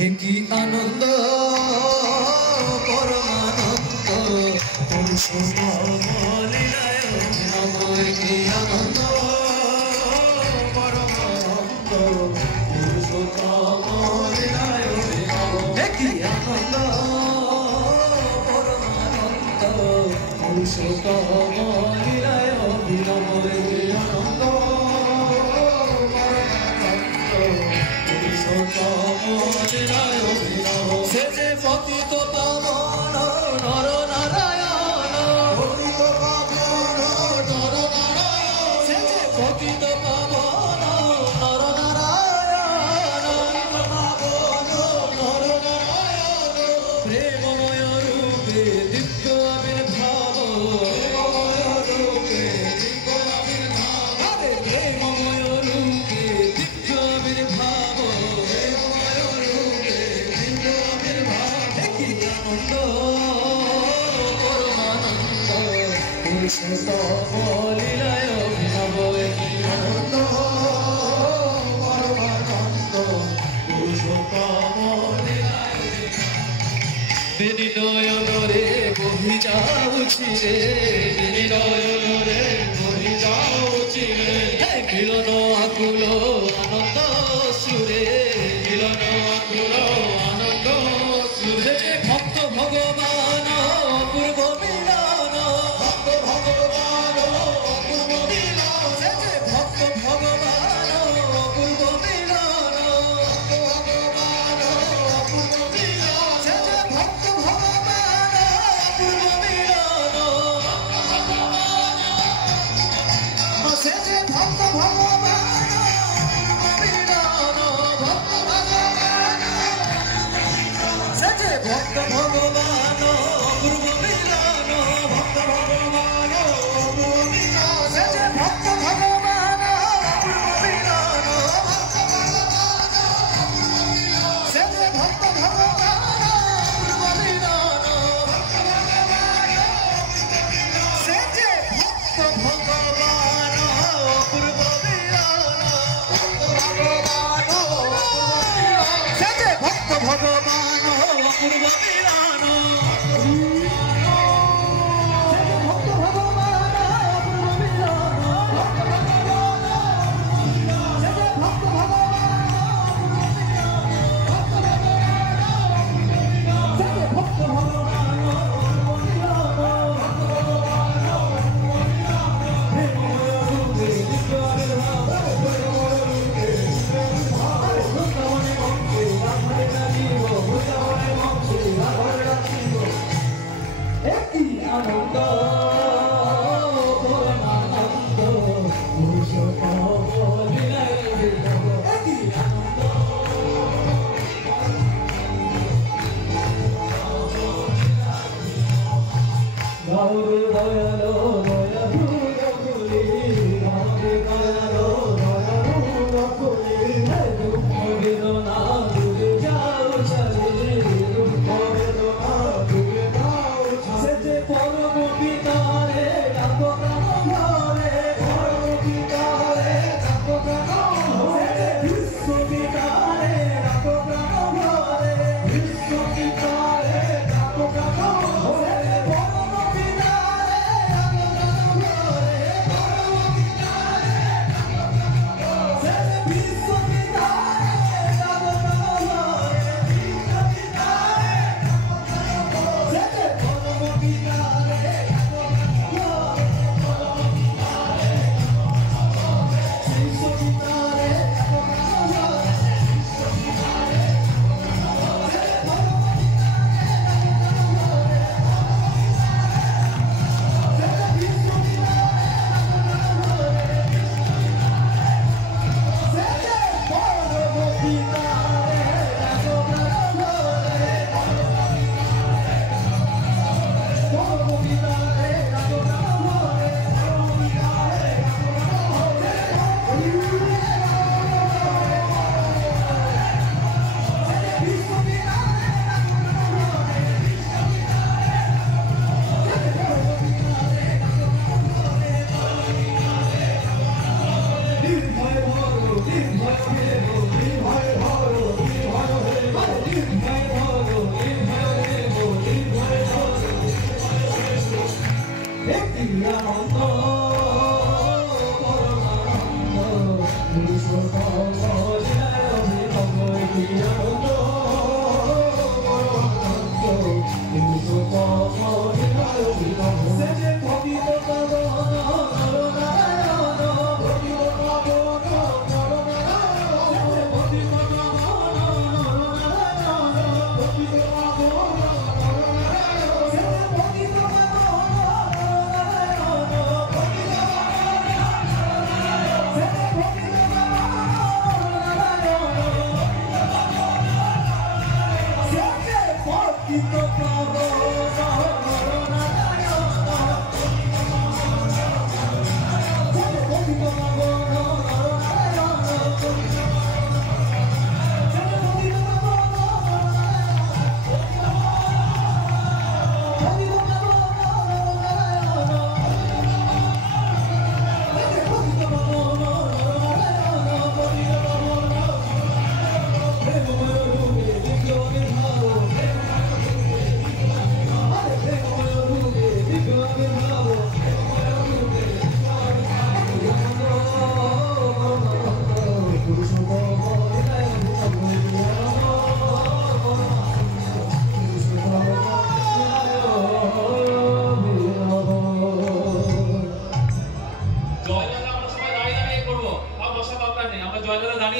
কি আনন্দ পরমানন্দ লীলায় নময় কি আনন্দ পরমানন্দ লীলায় কি আনন্দ পরমানন্দ লীলায় নময় কি আনন্দ সে যে পতিত পাবন নর নারায়ণ পতিত পাবন নর নারায়ণ সে যে পতিত পাবন নর নারায়ণ পাবন নর নারায়ণ প্রেমময় রূপে দিব্য আবির্ভাব প্রেমময় রূপে দিব্য আবির্ভাব প্রেমময় রূপে দিব্য আবির্ভাব লীলায় অভিনব আনন্দ পরমানন্দ পুরুষোত্তম লীলায় বিনিনয়নরে বহি যাউছি রে বিনিনয়নরে বহি যাউছি রে মিলন আকুল আনন্দ সুরে মিলন আকুল আনন্দ সুরে ভক্ত ভগবান অপূর্ব মিলন ভক্ত ভগবান অপূর্ব মিলন ভক্ত ভগবান অপূর্ব মিলন ভক্ত ভগবান অপূর্ব মিলন ভক্ত ভগবান অপূর্ব মিলন সে যে ভক্ত ভগবান মিলন ভক্ত ভগবান সে যে ভক্ত ভগবান অপূর্ব মিলন ভক্ত ভগবান অপূর্ব মিলন সে যে ভক্ত ভগবান অপূর্ব মিলন সে যে ভক্ত ভগবান অপূর্ব মিলন সে যে ভক্ত ভগবান অপূর্ব মিলন সে যে ভক্ত ভগবান অপূর্ব মিলন জয়লালা আমরা সবাই দাঁড়িয়ে দাঁড়িয়ে করবো, আর বসা দরকার নেই, আমরা জয়লালা দাঁড়িয়ে